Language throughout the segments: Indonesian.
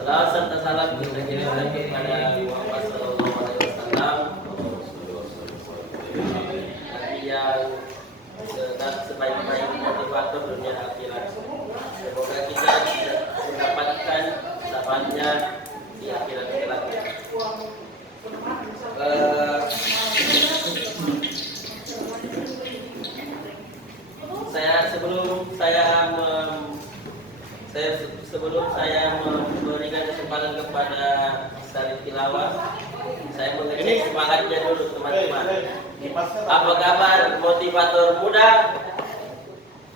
Salawat serta salam kita kirimkan kepada Muhammad Sallallahu Alaihi Wasallam, Nabi yang sebaik-baik motivator dunia akhirat. Semoga kita bisa mendapatkan syafaatnya di akhirat kelak. Sebelum saya memberikan kesempatan kepada Sarif Tilawah, saya mengecek semangatnya dulu teman-teman. Apa kabar motivator muda?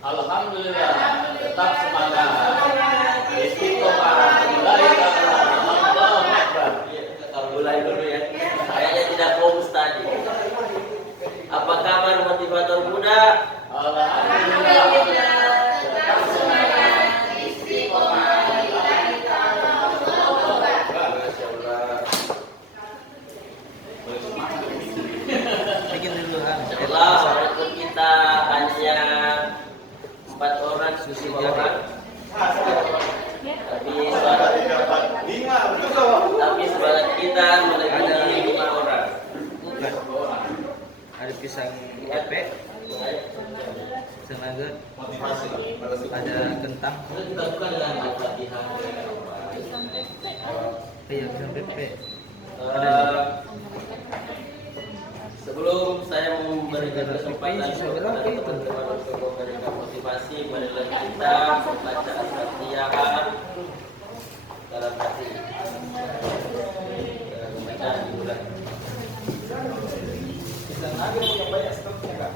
Alhamdulillah, tetap semangat. Istiqomah. Allahu Akbar. Mulai dulu ya. Kayaknya tidak fokus tadi. Apa kabar motivator muda? Alhamdulillah. Tetap semangat. Istiqomah. Insyaallah walaupun kita hanya 4 orang, 5 orang, tapi semangat kita melebihi 5 orang. Ada pisang EP, senaga, ada kentang. Kita buka dengan Al-Fatihah. Iya, pisang PP. Sebelum saya memberikan kesempatan kepada teman-teman untuk memberikan motivasi, marilah kita membaca Al-Fatihah dalam hati. Membaca di bulan. Bisa lagi punya banyak stoknya Kak.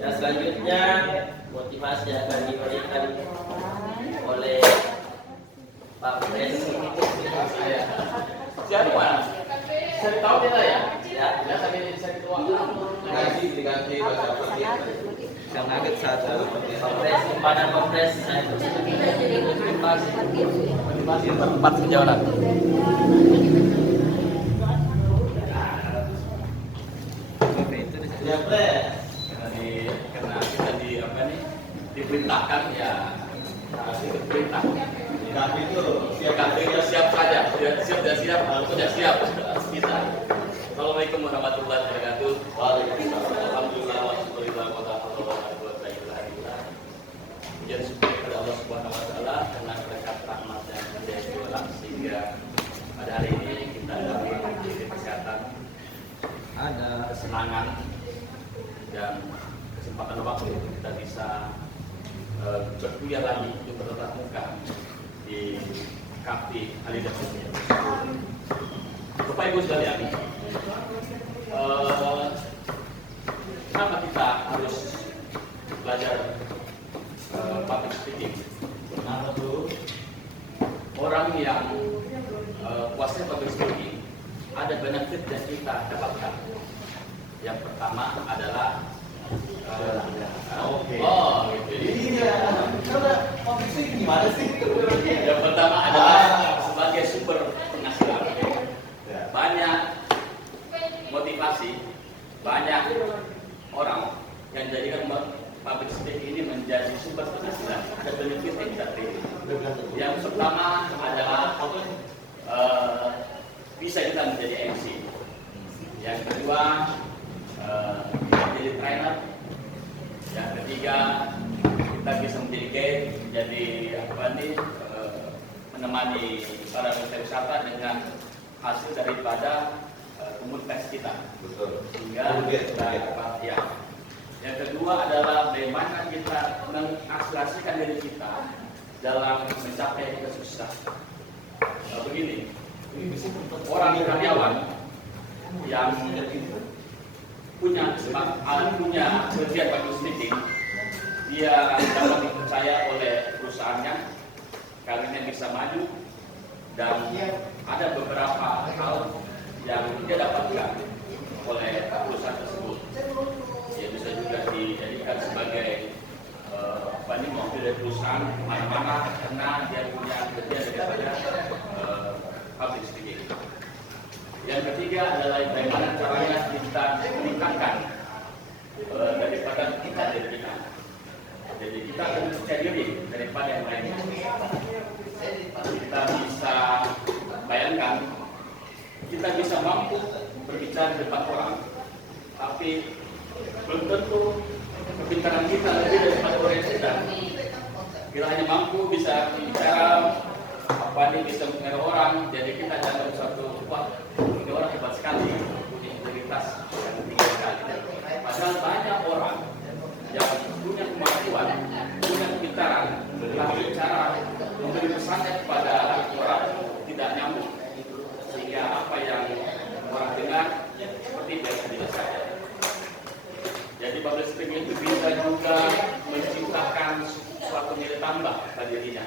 Ya, selanjutnya motivasi akan diberikan oleh Pak Pres. Siapa mana? Saya tahu dia ya. Ya, Ya, saya ketua. Diganti baca Fatihah. Pisang nugget satu. Pak Pres, pada Pak Pres saya Motivasi tempat perjalanan. Oke, itu di situ. Ya, Pres. Karena kita diperintahkan ya harus ikut perintah. Kami itu siap Katanya siap saja, siap, sudah siap kita. Assalamualaikum warahmatullahi wabarakatuh. Waalaikumsalam. Alhamdulillah wassallallahu ala rasulillah. Pujian syukur kepada Allah Subhanahu wa taala karena berkat rahmat dan hidayah sehingga pada hari ini kita dapat diberi kesehatan, Ada kesenangan dan kesempatan waktu kita bisa berkuliah lagi untuk bertatap muka di Kafi Alidah. Bapak Ibu sekalian, kenapa kita harus belajar public speaking? Kenapa tuh? Orang yang kuasai public speaking ada benefit yang kita dapatkan. Yang pertama adalah Iya. Karena posisi gimana sih? yang pertama adalah sebagai sumber penghasilan. Banyak motivasi, banyak orang yang jadikan public speaking ini menjadi sumber penghasilan. Ada benefit yang kita terima. Yang pertama adalah bisa kita menjadi MC. Yang kedua menjadi trainer. Yang ketiga kita bisa menjadi guide, menjadi menemani para wisata dengan hasil daripada komunitas kita. Betul. Sehingga kita dapat ya. Yang kedua adalah bagaimana kita mengakselerasikan diri kita dalam mencapai kesuksesan. Begini, orang karyawan yang punya kerja public speaking, dia dapat dipercaya oleh perusahaannya, karirnya bisa maju, dan ada beberapa hal yang dia dapatkan oleh perusahaan tersebut. Dia bisa juga dijadikan sebagai wakil dari perusahaan mana-mana karena dia punya kerja daripada public speaking. Yang ketiga adalah bagaimana caranya kita meningkatkan daripada kita diri kita. Jadi kita akan percaya diri daripada yang lainnya. Kita bisa bayangkan, kita bisa mampu berbicara di depan orang, tapi belum tentu kepintaran kita lebih daripada orang yang sedang. Kita hanya mampu bisa bicara bisa mengenai orang, jadi kita dalam suatu ini orang hebat sekali, punya integritas yang tinggi sekali. Padahal banyak orang yang punya kemampuan, punya kepintaran, tapi cara memberi pesannya kepada orang tidak nyambung, sehingga apa yang orang dengar seperti biasa saja. Jadi public speaking itu bisa juga menciptakan suatu nilai tambah pada dirinya,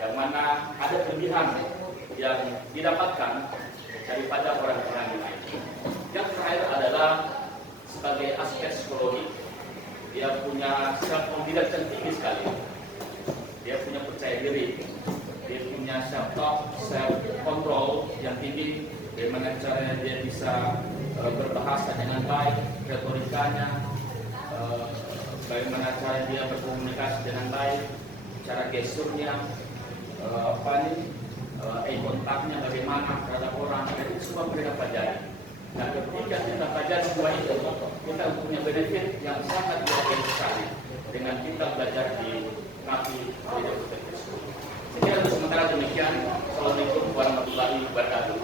yang mana ada kelebihan yang didapatkan daripada orang-orang lain. Yang terakhir adalah sebagai aspek psikologi, dia punya self confidence yang tinggi sekali, dia punya percaya diri, dia punya self talk, self control yang tinggi. Bagaimana caranya dia bisa berbahasa dengan baik, retorikanya, bagaimana cara dia berkomunikasi dengan baik, cara gesturnya, eye kontaknya bagaimana terhadap orang. Itu semua kita pelajari. Dan ketika kita pelajari semua itu, kita punya benefit yang sangat luar biasa sekali dengan kita belajar di Nabi Leader Protection School. Sekian untuk sementara demikian. Assalamualaikum warahmatullahi wabarakatuh.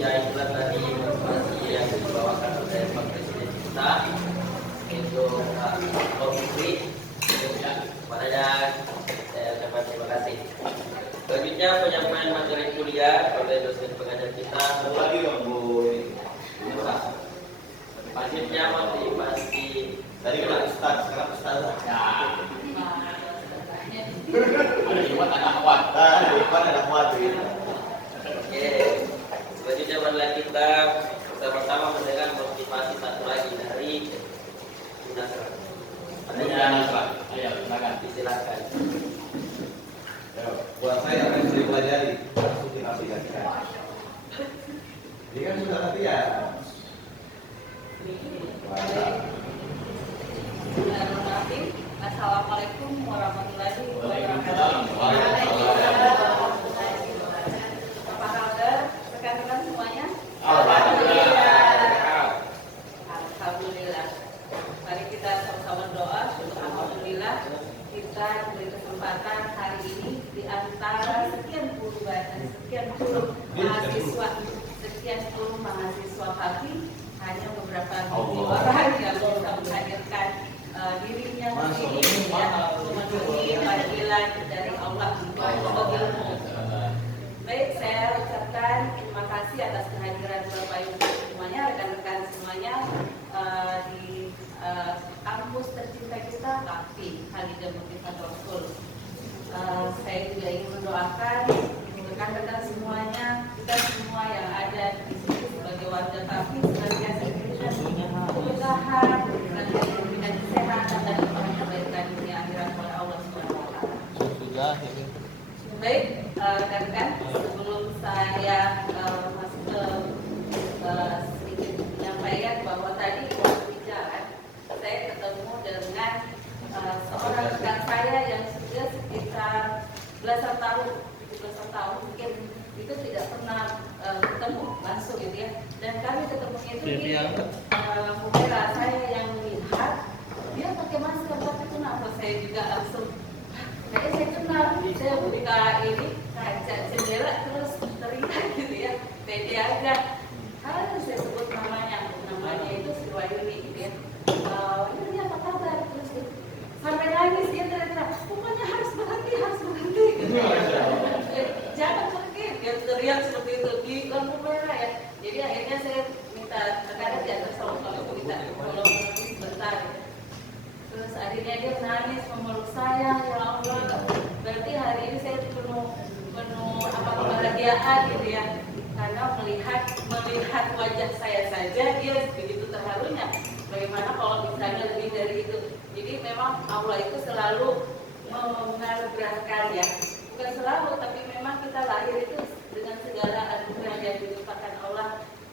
Ya, itulah tadi informasi yang dibawakan oleh Pak Presiden kita untuk Komisi. Kepadanya saya ucapkan terima kasih. Selanjutnya penyampaian materi kuliah oleh dosen pengajar kita. Lagi dong Bu. Selanjutnya motivasi. Tadi kan Ustaz, sekarang Ustaz. Ya. Ada Iwan, ada Ahwat. Ada Iwan, ada Ahwat. Oke. Selanjutnya adalah kita bersama-sama mendengar motivasi satu lagi dari Nasra. Ayo, silakan. Silakan. Buat saya apa yang bisa dipelajari langsung diaplikasikan. Ini kan sudah latihan. Assalamualaikum warahmatullahi Waalaikumsalam. wabarakatuh. Apa kabar rekan-rekan semuanya? Alhamdulillah. Mari kita sama-sama doa untuk alhamdulillah kita diberi kesempatan hari ini di antara sekian puluh mahasiswa kami, hanya beberapa orang yang bisa menghadirkan dirinya sendiri yang memenuhi panggilan dari Allah untuk ilmu. Baik, saya ucapkan terima kasih atas kehadiran Bapak Ibu semuanya, rekan-rekan semuanya di kampus tercinta kita, KAFI, Khalidah Motivator School. Saya juga ingin mendoakan rekan-rekan semuanya, kita semua yang ada di sini sebagai warga KAFI senantiasa diberikan keberkahan, diberikan kesehatan dan kebaikan dunia akhirat oleh Allah Subhanahu wa taala. Baik, rekan-rekan, sebelum saya masuk ke sedikit menyampaikan bahwa tadi waktu di jalan saya ketemu dengan seorang rekan saya yang sudah sekitar belasan tahun mungkin itu tidak pernah ketemu langsung gitu ya, dan kami ketemunya itu di Mubera. Saya yang melihat dia pakai masker, tapi kenapa saya juga langsung kayaknya saya kenal. Saya buka ini kaca jendela terus teringat gitu ya, pede aja. Harus saya sebut namanya itu si Wahyuni gitu ya. Ini apa kabar? Terus sampai nangis dia teriak-teriak, pokoknya harus berhenti gitu. Jangan pergi, dia teriak seperti itu di lampu merah ya. Jadi akhirnya saya minta kadang di atas kalau minta tolong berhenti sebentar gitu. Terus akhirnya dia nangis memeluk saya, ya Allah. Berarti hari ini saya penuh kebahagiaan gitu ya, karena melihat wajah saya saja dia begitu terharunya. Bagaimana kalau misalnya lebih dari itu? Jadi memang Allah itu selalu menganugerahkan ya, bukan selalu, tapi memang kita lahir itu dengan segala anugerah yang dilimpahkan Allah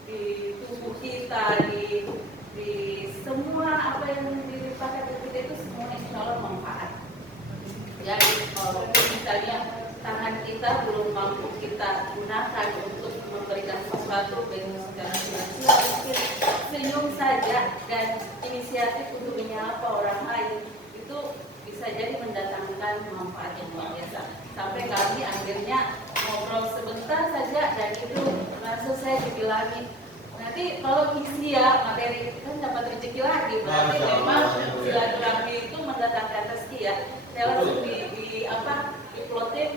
di tubuh kita, di semua apa yang dilimpahkan ke kita itu semua insya Allah manfaat. Jadi kalau misalnya tangan kita belum mampu kita gunakan untuk memberikan sesuatu dengan secara finansial, mungkin senyum saja dan inisiatif untuk menyapa orang lain itu bisa jadi mendatangkan manfaat yang luar biasa. Sampai kami akhirnya ngobrol sebentar saja dan itu langsung saya dibilangin, nanti kalau isi ya materi kan dapat rezeki lagi, berarti memang silaturahmi itu mendatangkan rezeki ya. Saya langsung di plotin,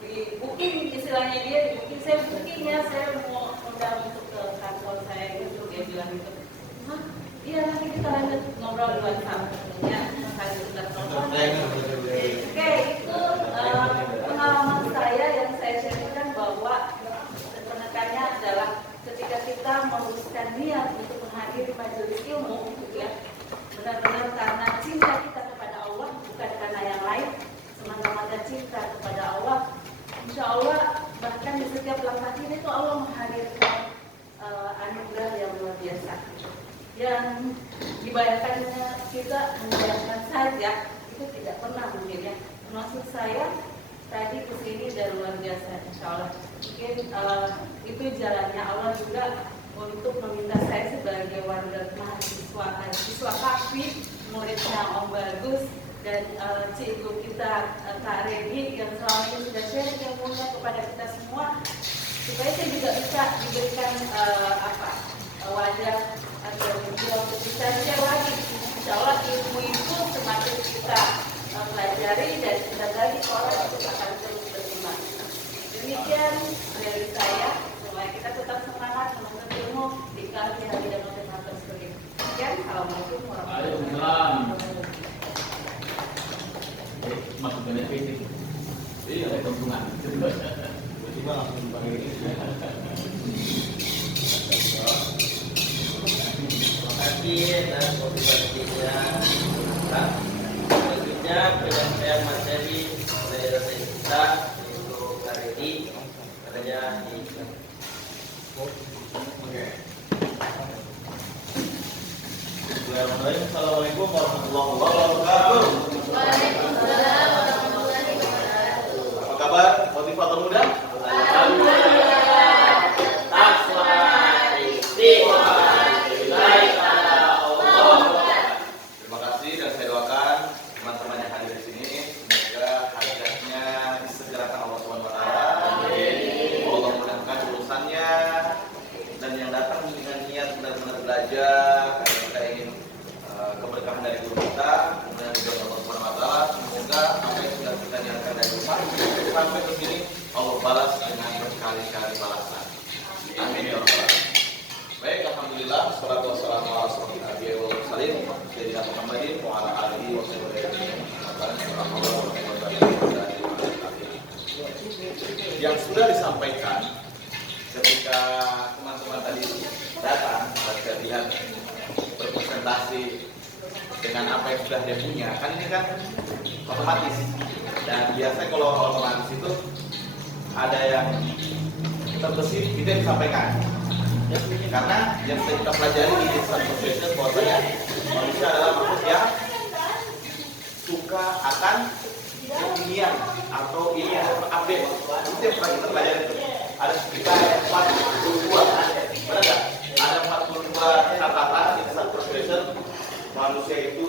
di booking istilahnya dia, di booking, saya booking ya, saya mau undang untuk ke kantor saya itu, dia bilang gitu. Hah? Iya, nanti kita lanjut ngobrol di WhatsApp. Ya, makasih sudah telepon. Oke, itu pengalaman saya yang saya ceritakan bahwa penekannya adalah ketika kita memutuskan niat untuk menghadiri majelis ilmu, ya, benar-benar karena cinta kita kepada Allah, bukan karena yang lain, semata-mata cinta kepada Allah. Insya Allah bahkan di setiap langkah ini itu Allah menghadirkan anugerah yang luar biasa. Yang dibayangkannya kita membayangkan saja itu tidak pernah mungkin ya. Maksud saya tadi kesini dan luar biasa insya Allah. Mungkin itu jalannya Allah juga untuk meminta saya sebagai warga mahasiswa KAPI, muridnya Om Bagus dan cikgu kita Kak Reni yang selama ini sudah sharing ilmunya kepada kita semua, supaya saya juga bisa diberikan wajah atau video untuk bisa share lagi. Insya Allah ilmu itu semakin kita pelajari dan kita bagi orang itu akan terus berkembang. Demikian dari saya, supaya kita tetap semangat menuntut ilmu di kali hari dan motivator seperti ini. Sekian, assalamualaikum warahmatullahi wabarakatuh. Masuk benefit itu. Iya, ada keuntungan. Tiba-tiba langsung dipanggil ini. Terima kasih dan motivasinya. Selanjutnya penyampaian materi oleh dosen kita yaitu Kak Redi, katanya di Assalamualaikum warahmatullahi wabarakatuh. Waalaikumsalam warahmatullahi wabarakatuh. Apa kabar motivator muda? Alhamdulillah. Terima kasih dan saya doakan teman-teman yang hadir di sini semoga hajatnya disegerakan Allah Subhanahu wa taala. Allah mudahkan urusannya dan yang datang dengan niat benar-benar belajar karena kita ingin keberkahan dari guru kita dan juga Allah Subhanahu wa taala. Semoga apa yang sudah kita niatkan dari rumah sampai ke sini Allah balas dengan berkali-kali balasan. Amin ya rabbal alamin. Baik, alhamdulillah, wassalatu wassalamu ala rasulillah wa salim sayyidina Muhammadin wa ala alihi wa sahbihi. Yang sudah disampaikan ketika teman-teman tadi datang, saya lihat berpresentasi dengan apa yang sudah dia punya, kan ini kan otomatis. Dan biasanya kalau otomatis itu ada yang terbesit, itu yang disampaikan. Karena yang kita pelajari di Islam Profession bahwasanya manusia adalah makhluk yang suka akan kekinian atau ini update. Itu yang pernah kita pelajari itu. Ada sekitar 42, benar nggak? Ada 42 catatan di Islam Profession. Manusia itu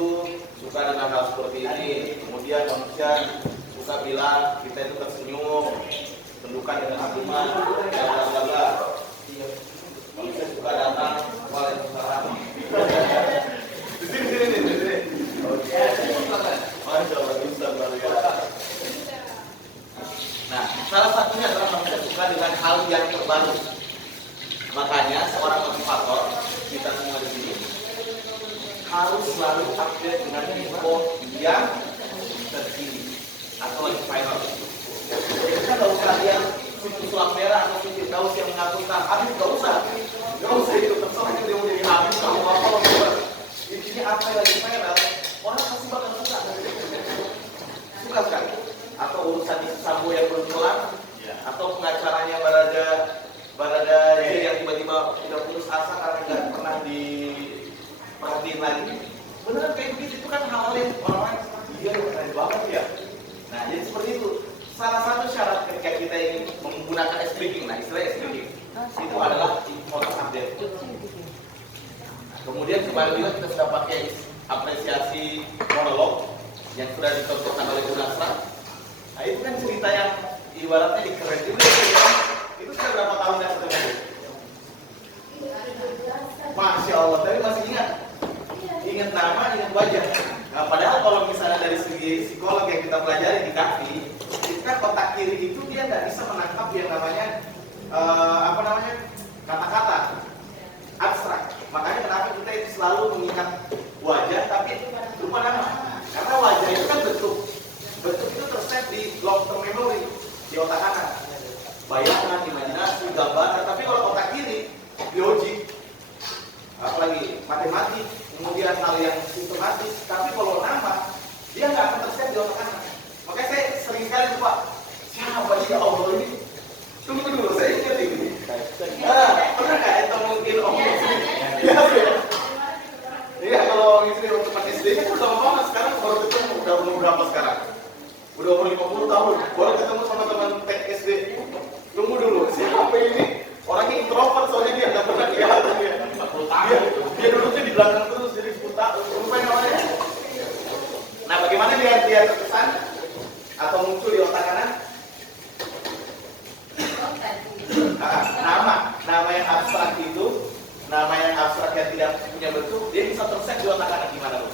suka dengan hal seperti ini. Kemudian manusia suka bilang kita itu tersenyum, pendukan dengan aguman, bla. Manusia suka datang, waalaikumsalam. Di sini. Oke. Masya Allah, bisa luar. Nah, salah satunya adalah manusia suka dengan hal yang terbaru. Makanya seorang motivator, kita semua di sini harus selalu update dengan info yang terkini atau yang final. Kita nggak usah lihat situs lampu merah atau situs daus yang mengatur tentang habis, nggak usah itu terserah dia mau jadi habis kalau apa. Intinya apa yang lagi viral, orang pasti bakal suka kan? urusan Sambo yang belum kelar, atau pengacaranya Barada yang tiba-tiba udah putus asa karena nggak pernah diperhatiin lagi. Beneran kayak begitu, itu kan hal yang orang-orang iya keren banget ya. Nah jadi seperti itu. Salah satu syarat ketika kita ingin menggunakan speaking, nah istilah speaking itu adalah informasi update. Kemudian kemarin juga kita sudah pakai apresiasi monolog yang sudah dicontohkan oleh Bu Nasra. Nah itu kan cerita yang ibaratnya dikeren juga. Itu sudah berapa tahun yang sudah itu? Masya Allah, tapi masih ingat nama, ingat wajah. Nah, padahal kalau misalnya dari segi psikolog yang kita pelajari di KAFI, itu kan otak kiri itu dia nggak bisa menangkap yang namanya kata-kata abstrak. Makanya kenapa kita itu selalu mengingat wajah tapi lupa nama. Karena wajah itu kan bentuk itu tersave di long term memory di otak kanan. Bayangan, imajinasi, gambaran. Tapi kalau otak kiri, logik, apalagi matematik, kemudian hal yang sistematis. Tapi kalau nama, dia nggak akan tersave di otak kanan. Makanya saya sering sekali lupa siapa dia Allah ini. Tunggu dulu, saya ingat ini. Pernah nggak itu mungkin Iya, kalau istri waktu pas SD kan udah lama sekarang baru ketemu, udah umur berapa sekarang? Udah umur 50 tahun, baru ketemu sama teman SD. Tunggu dulu, siapa ini? Orangnya introvert soalnya dia nggak pernah kelihatan dia. 40 tahun. Dia duduknya di belakang terus jadi 10 tahun. Lupa namanya. Nah, bagaimana dia terkesan atau muncul di otak kanan? Nama yang abstrak itu, nama yang abstrak yang tidak punya bentuk, dia bisa tersek di otak kanan gimana Bu?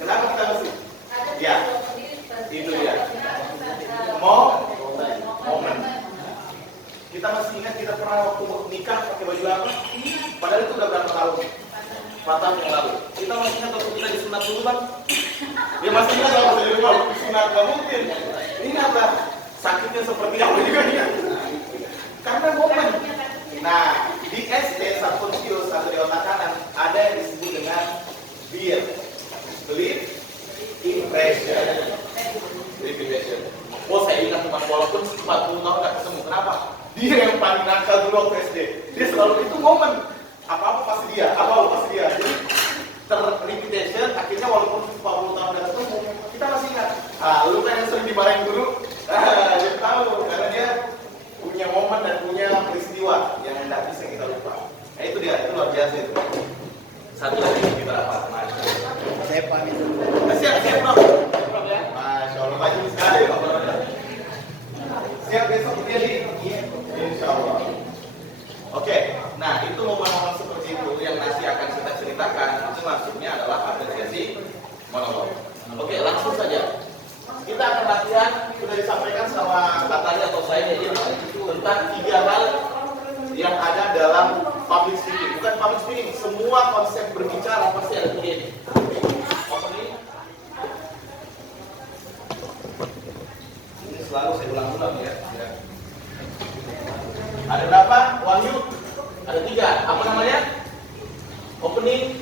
Kenapa kita mesti? Ya, itu dia. Momen. Kita masih ingat kita pernah waktu nikah pakai baju apa? Padahal itu udah berapa tahun? 4 tahun yang lalu. Kita masih ingat waktu kita disunat dulu Bang? Dia masih ingat kalau saya dulu disunat nggak mungkin. Ingatlah sakitnya seperti apa juga ingat. Karena momen. Nah, di SD subconscious atau di otak kanan ada yang disebut dengan belief impression. Oh, saya ingat teman walaupun 40 tahun nggak ketemu. Kenapa? Dia yang paling nakal dulu waktu SD. Dia selalu itu momen. Apa-apa pasti dia. Apa-apa pasti dia. Jadi ter-repetition, akhirnya walaupun 40 tahun nggak ketemu, kita masih ingat. Lu kan yang sering dimarahin dulu. Dia tahu karena dia punya momen dan punya peristiwa yang tidak bisa kita lupa. Nah itu dia, itu luar biasa itu. Satu lagi kita dapat. Saya pamit dulu. Siap Bang. Masya Allah, maju sekali Bang. Siap besok dia di Insya Allah. Oke, nah itu momen-momen seperti itu yang nanti akan kita ceritakan. Itu maksudnya adalah apresiasi monolog. Oke, langsung saja. Kita akan latihan, sudah disampaikan sama katanya atau saya tentang 3 hal yang ada dalam public speaking. Bukan public speaking, semua konsep berbicara pasti ada begini. Opening. Ini selalu saya ulang-ulang ya. Ada berapa? Wahyu? Ada 3. Apa namanya? Opening.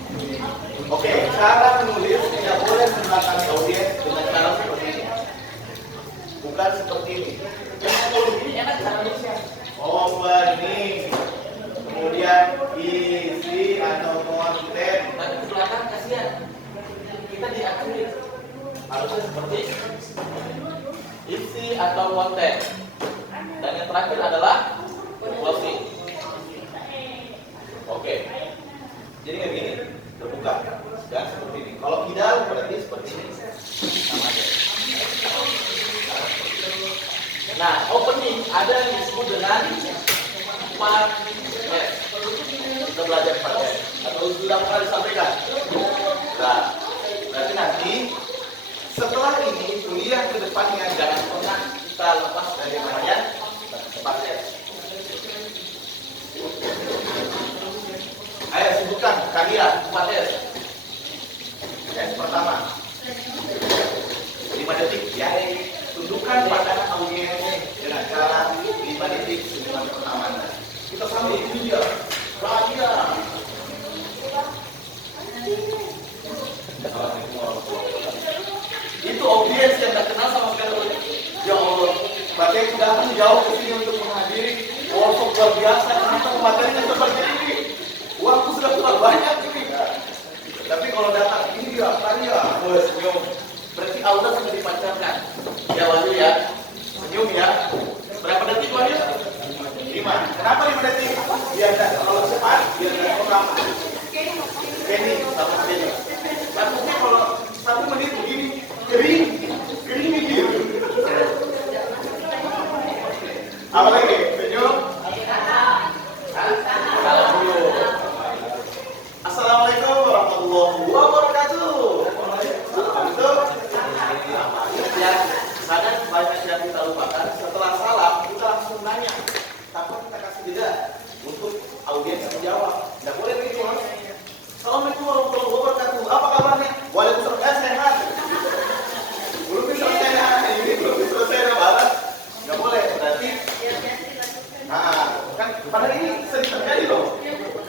Oke, cara menulis tidak boleh mendatangi audiens dengan cara seperti ini. Bukan seperti ini. Kalau begini enak cara nulisnya. Opening. Kemudian isi atau konten. Tapi ke belakang kasihan. Kita diakhirin. Harusnya seperti isi atau konten. Dan yang terakhir adalah closing. Oke. Jadi kayak gini, terbuka. Dan seperti ini. Kalau tidak berarti seperti ini. Sama aja. Nah, opening ada yang disebut dengan 4S. Kita belajar 4S. Atau sudah pernah disampaikan? Nah, berarti nanti setelah ini kuliah ke depannya jangan pernah kita lepas dari namanya 4S. Ayo sebutkan kalian 4S. S pertama 5 detik ya. Tundukkan pandangan audiens dengan cara 5 detik sebelum pertama. Kita sambil itu dia. Bahagia. Itu audiens yang Pakai datang jauh ke sini untuk menghadiri workshop luar biasa, ternyata materinya seperti ini. Uangku sudah keluar banyak ini. Tapi kalau datang ini ya, tadi ya, senyum. Berarti Allah sudah dipancarkan. Ya Wahyu ya, senyum ya. Berapa detik Wahyu? 5. Kenapa 5 detik? Biar kalau cepat, biar tidak orang. Ini sama saja. Takutnya kalau 1 menit begini kering gitu. Apa lagi? Senyum. Salam dulu. Assalamualaikum warahmatullahi wabarakatuh. Itu ya, kadang banyak yang kita lupakan. Setelah salam kita langsung nanya, tanpa kita kasih jeda untuk audiens menjawab. Tidak boleh begitu, Mas. Assalamualaikum warahmatullahi wabarakatuh. Apa kabarnya? Waalaikumsalam. Sehat. Belum bisa selesai. Ini belum bisa selesai balas. Nggak boleh. Berarti. Nah, kan pada ini sering terjadi loh.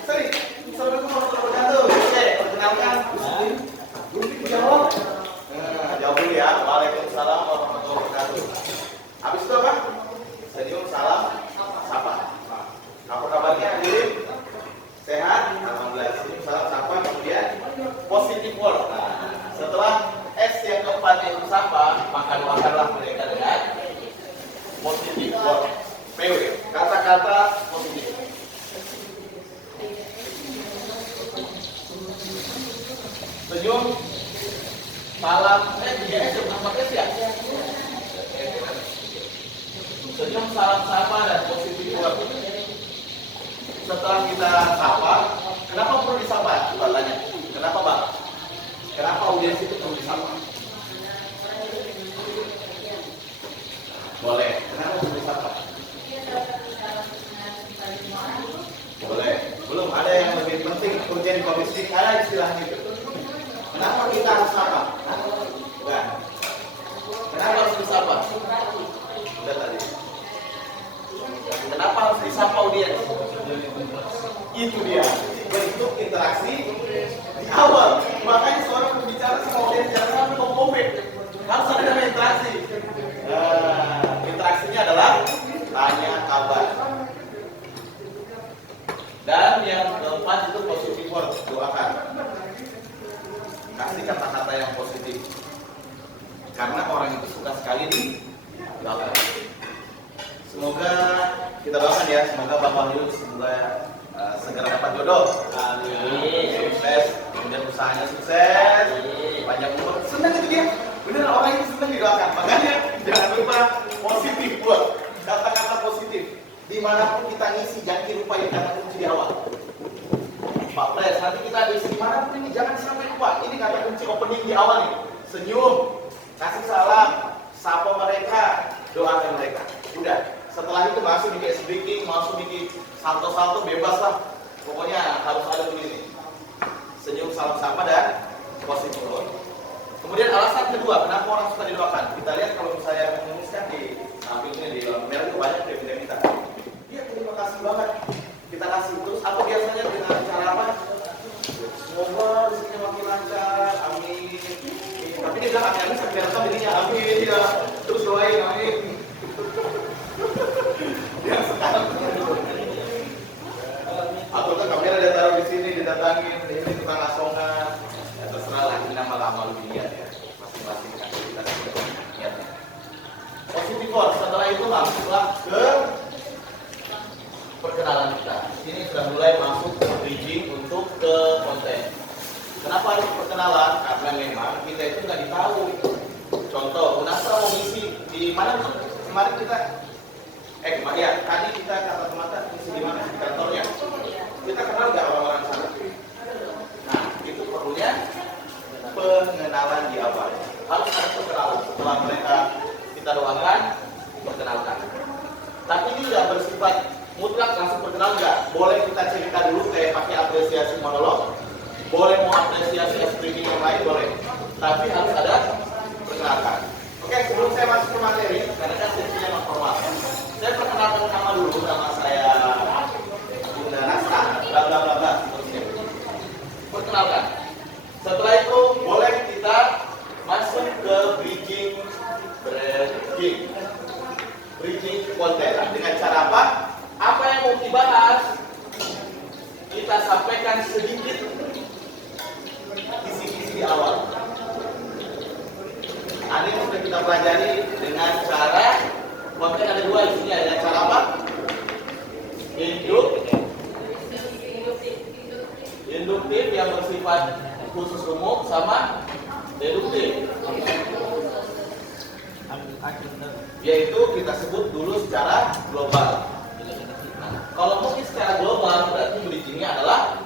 Sering. Assalamualaikum warahmatullahi wabarakatuh. Oke, perkenalkan. Belum dijawab. Jawab dulu ya. Waalaikumsalam warahmatullahi wabarakatuh. Habis itu apa? Senyum, salam, sapa. Apa kabarnya? Sehat? Alhamdulillah. Senyum, salam, sapa. Kemudian positive word. Nah, setelah S yang keempat itu sapa, maka doakanlah mereka dengan positive word. PW. Kata-kata positif. Senyum, salam, pakai siap. Senyum, salam, sapa dan positif word. Setelah kita sapa, kenapa perlu disapa? Coba tanya. Kenapa, Bang? Kenapa audiens itu perlu disapa? Boleh. Kenapa perlu disapa? Boleh. Belum ada yang lebih penting urgen komisik. Ada istilah gitu. Kenapa kita harus sapa? Bukan. Kenapa harus disapa? Udah tadi. Kenapa harus disapa audiens? Itu dia, bentuk interaksi di awal. Makanya seorang berbicara sama audiens jangan sampai ngomong-ngomong. Harus ada namanya interaksi. Interaksinya adalah tanya kabar. Dan yang keempat itu positive word, doakan. Kasih kata-kata yang positif. Karena orang itu suka sekali didoakan. Semoga kita doakan ya, semoga Bapak Wahyu segera dapat jodoh. Amin. Sukses, kemudian usahanya sukses, panjang umur. Senang itu dia. Benar, orang itu senang didoakan. Makanya jangan lupa positif buat kata-kata positif. Dimanapun kita ngisi, jangan dilupain kata kunci di awal. Pak Pres, nanti kita isi dimanapun ini jangan sampai lupa. Ini kata kunci opening di awal nih. Senyum, kasih salam, sapa mereka, doakan mereka. Udah. Setelah itu masuk di speaking, masuk di salto-salto bebas lah. Pokoknya harus ada begini. Senyum, salam, sapa dan positif word. Kemudian alasan kedua, kenapa orang suka didoakan? Kita lihat kalau saya menuliskan di sampingnya di merah itu banyak dia minta. Iya, terima kasih banget. Kita kasih terus. Apa biasanya dengan cara apa? Semoga rezekinya makin lancar, amin. Tapi dia bilang amin sampai datang jadinya amin ya. Terus doain amin. Yang sekarang atau kan kamera dia taruh di sini, didatangin, ini tukang asongan. Ya terserah lah, ini nama lama lu niat ya. Masing-masing aktivitas niatnya. Positif word, setelah itu masuklah ke perkenalan kita. Ini sudah mulai masuk bridging untuk ke konten. Kenapa harus perkenalan? Karena memang kita itu nggak ditahu. Contoh, kenapa mau ngisi di mana tuh? Kemarin kita kemarin ya, tadi kita kata teman-teman ngisi di mana? Di kantornya. Kita kenal nggak orang-orang sana? Nah, itu perlunya pengenalan di awal. Harus ada perkenalan. Setelah mereka kita doakan, perkenalkan. Tapi ini tidak bersifat mutlak langsung perkenal nggak? Boleh kita cerita dulu kayak pakai apresiasi monolog. Boleh mau apresiasi speaking yang lain boleh. Tapi harus ada perkenalkan. Oke, sebelum saya masuk ke materi, karena kan sesinya non formal. Saya perkenalkan nama dulu, nama saya Bunda Nasa, bla bla bla bla. Perkenalkan. Setelah itu boleh kita masuk ke bridging. Ini sudah kita pelajari dengan cara konten ada dua di sini, dengan cara apa? Induktif yang bersifat khusus umum sama deduktif, yaitu kita sebut dulu secara global. Kalau mungkin secara global berarti bridgingnya adalah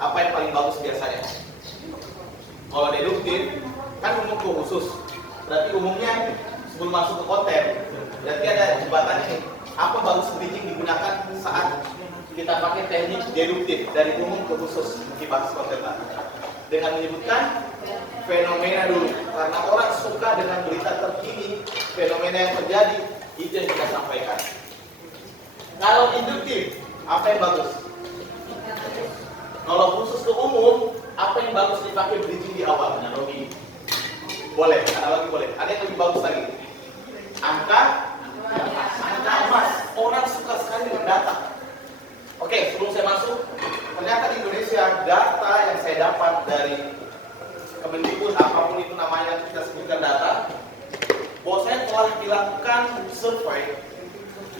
apa yang paling bagus biasanya. Kalau deduktif kan umum ke khusus, berarti umumnya sebelum masuk ke konten, berarti ada jembatannya nih. Apa bagus bridging digunakan saat kita pakai teknik deduktif dari umum ke khusus dibahas konten tadi, dengan menyebutkan fenomena dulu, karena orang suka dengan berita terkini, fenomena yang terjadi itu yang kita sampaikan. Kalau induktif, apa yang bagus? Kalau khusus ke umum, apa yang bagus dipakai bridging di awal? Analogi. Boleh, analogi boleh. Ada yang lebih bagus lagi. Angka emas. Orang suka sekali dengan data. Oke, sebelum saya masuk, ternyata di Indonesia data yang saya dapat dari Kemendikbud, apapun itu namanya kita sebutkan data, bahwa saya telah dilakukan survei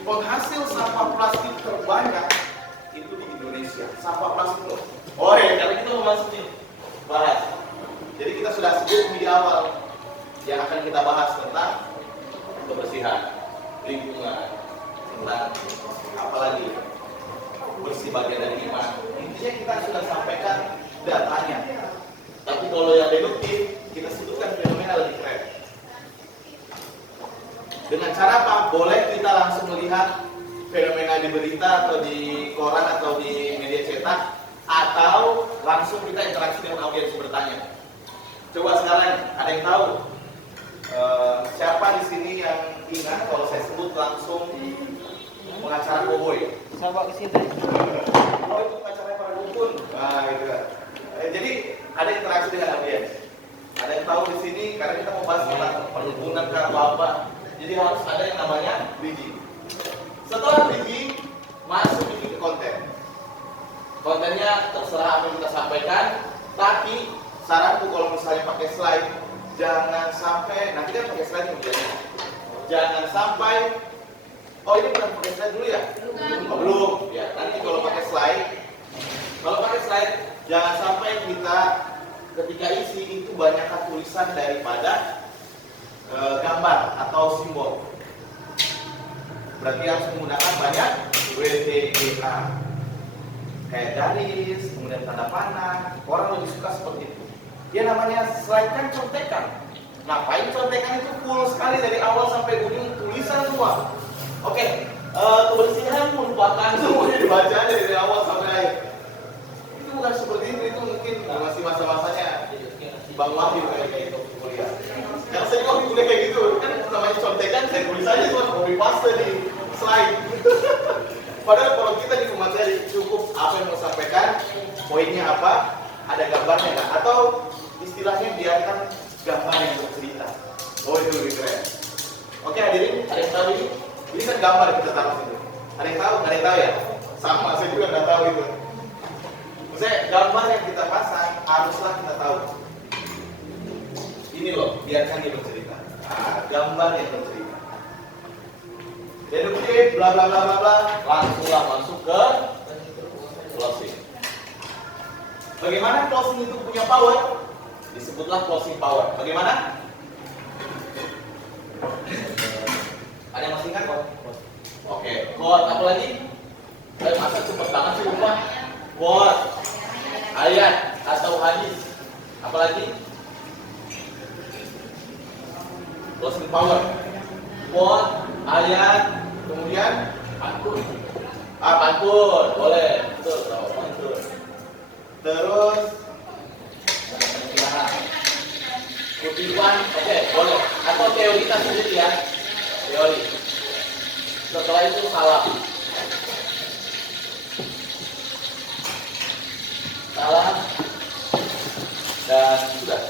penghasil sampah plastik terbanyak itu di Indonesia. Sampah plastik loh. Oh ya, kalau kita mau masuk nih bahas. Jadi kita sudah sebut di awal yang akan kita bahas tentang kebersihan, lingkungan, tentang apalagi bersih bagian dari iman. Intinya kita sudah sampaikan datanya. Tapi kalau yang deduktif kita sebutkan fenomena lebih keren. Dengan cara apa? Boleh kita langsung melihat fenomena di berita atau di koran atau di media cetak, atau langsung kita interaksi dengan audiens bertanya. Coba sekarang ada yang tahu siapa di sini yang ingat kalau saya sebut langsung pengacara Boboy? Sama ke sini. Oh, itu pengacara para dukun. Nah, itu kan. Jadi ada interaksi dengan audiens. Ada yang tahu di sini karena kita mau bahas tentang perdukunan ke apa. Jadi harus ada yang namanya bridging. Setelah bridging, masuk ke konten. Kontennya terserah apa yang kita sampaikan, tapi saranku kalau misalnya pakai slide, jangan sampai, nanti kan pakai slide kemudiannya. Jangan sampai, oh ini bukan pakai slide dulu ya? Oh, belum. Ya, nanti kalau pakai slide, jangan sampai kita ketika isi itu banyakkan tulisan daripada gambar atau simbol. Berarti harus menggunakan banyak WTGA, kayak garis, kemudian tanda panah. Orang lebih suka seperti itu. Ya namanya slide kan contekan. Ngapain contekan itu full sekali dari awal sampai ujung tulisan semua. Oke, kebersihan merupakan semuanya dibaca dari awal sampai akhir. Itu bukan seperti itu mungkin masih masa-masanya Bang Wahyu kayak gitu kuliah. Karena saya juga kuliah kayak gitu, kan namanya contekan, saya tulis aja cuma copy paste di slide. Padahal kalau kita di materi cukup apa yang mau sampaikan, poinnya apa, ada gambarnya kan? Atau istilahnya biarkan gambar yang bercerita. Oh itu lebih keren. Oke hadirin, ada yang tahu ini? Ini kan gambar kita taruh situ. Ada yang tahu? Ada yang tahu ya? Sama, saya juga nggak tahu itu. Maksudnya gambar yang kita pasang haruslah kita tahu. Ini loh, biarkan dia bercerita. Nah, gambar yang bercerita. Deduktif, bla bla bla bla bla, langsunglah masuk ke closing. Bagaimana closing itu punya power? Disebutlah closing power. Bagaimana? Ada yang masih ingat kok? Oke, quote apa lagi? Saya masa cepet banget sih lupa. Quote, ayat atau hadis. Apa lagi? Closing power. Quote, ayat, kemudian pantun. Pantun, boleh. Betul, pantun. Terus kutipan, oke, boleh. Atau teori kita sendiri ya. Teori. Setelah itu salam. Salam. Dan sudah.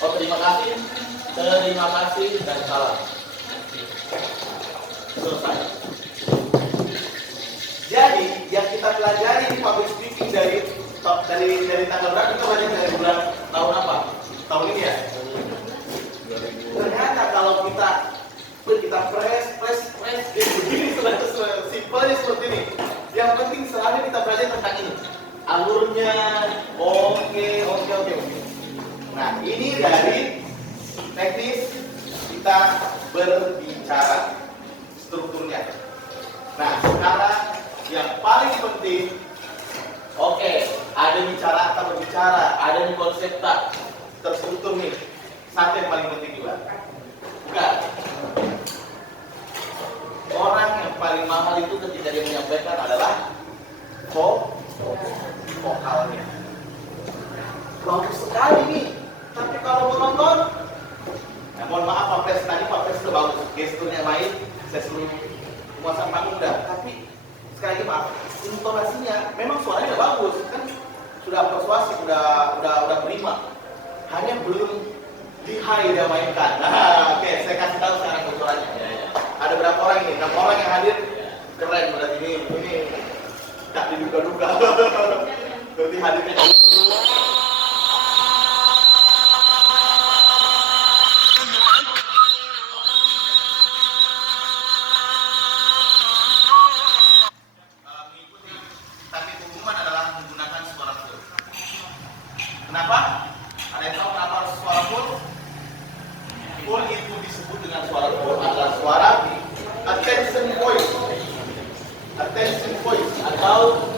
Oh, terima kasih. Terima kasih dan salam. Selesai. Jadi yang kita pelajari di public speaking dari tanggal berapa kita belajar dari bulan tahun apa? Tahun ini ya? kita press, begini simpelnya seperti ini. Yang penting selalu kita belajar tentang ini. Alurnya, oke. Nah, ini dari teknis kita berbicara, strukturnya. Nah, sekarang yang paling penting, oke, ada bicara atau berbicara, ada nih konsep tak terstruktur nih. Satu yang paling penting juga. Bukan. Orang yang paling mahal itu ketika dia menyampaikan adalah vokalnya. Bagus sekali nih. Tapi kalau menonton, nah, mohon maaf Pak Pres, tadi Pak Pres sudah bagus, gesturnya main, saya suruh menguasai panggung udah. Tapi sekali lagi maaf, intonasinya memang suaranya udah bagus, kan sudah persuasif, udah prima. Hanya belum di high dia mainkan. Nah, oke, saya kasih tahu sekarang bocorannya. Ada berapa orang ini? 6 orang yang hadir, keren berarti ini tak diduga-duga. Berarti hadirnya. Kenapa? Ada yang tahu kenapa harus suara full? Full itu disebut dengan suara full adalah suara attention voice. Attention voice atau